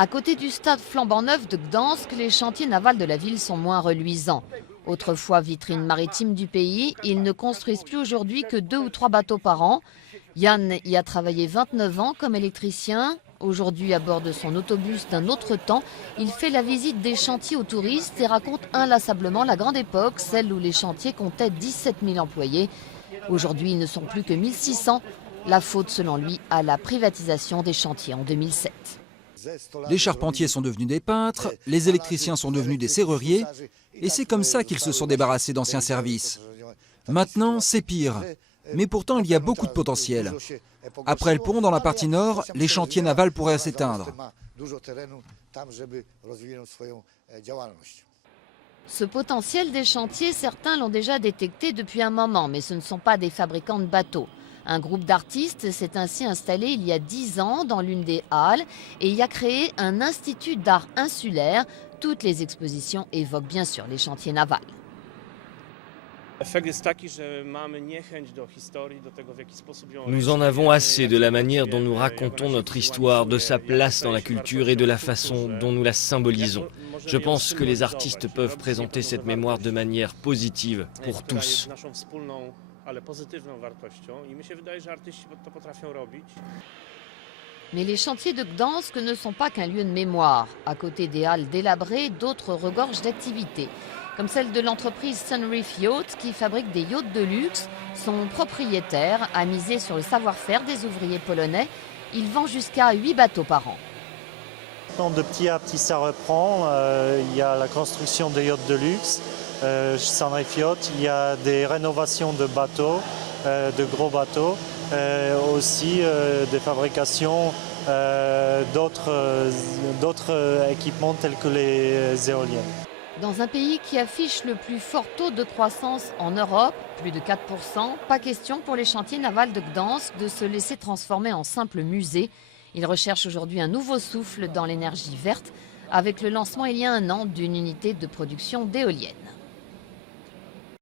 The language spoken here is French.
À côté du stade flambant neuf de Gdansk, les chantiers navals de la ville sont moins reluisants. Autrefois vitrine maritime du pays, ils ne construisent plus aujourd'hui que 2 ou 3 bateaux par an. Yann y a travaillé 29 ans comme électricien. Aujourd'hui, à bord de son autobus d'un autre temps, il fait la visite des chantiers aux touristes et raconte inlassablement la grande époque, celle où les chantiers comptaient 17 000 employés. Aujourd'hui, ils ne sont plus que 1600. La faute, selon lui, à la privatisation des chantiers en 2007. Les charpentiers sont devenus des peintres, les électriciens sont devenus des serruriers, et c'est comme ça qu'ils se sont débarrassés d'anciens services. Maintenant, c'est pire, mais pourtant il y a beaucoup de potentiel. Après le pont, dans la partie nord, les chantiers navals pourraient s'éteindre. Ce potentiel des chantiers, certains l'ont déjà détecté depuis un moment, mais ce ne sont pas des fabricants de bateaux. Un groupe d'artistes s'est ainsi installé il y a 10 ans dans l'une des halles et y a créé un institut d'art insulaire. Toutes les expositions évoquent bien sûr les chantiers navals. Nous en avons assez de la manière dont nous racontons notre histoire, de sa place dans la culture et de la façon dont nous la symbolisons. Je pense que les artistes peuvent présenter cette mémoire de manière positive pour tous. Mais les chantiers de Gdansk ne sont pas qu'un lieu de mémoire. À côté des halles délabrées, d'autres regorgent d'activités. Comme celle de l'entreprise Sunreef Yacht qui fabrique des yachts de luxe. Son propriétaire a misé sur le savoir-faire des ouvriers polonais. Il vend jusqu'à 8 bateaux par an. De petit à petit, ça reprend. Il y a la construction de yachts de luxe. Sunreef Yacht, il y a des rénovations de bateaux, de gros bateaux, aussi des fabrications d'autres équipements tels que les éoliennes. Dans un pays qui affiche le plus fort taux de croissance en Europe, plus de 4%, pas question pour les chantiers navals de Gdansk de se laisser transformer en simple musée. Ils recherchent aujourd'hui un nouveau souffle dans l'énergie verte avec le lancement il y a un an d'une unité de production d'éoliennes.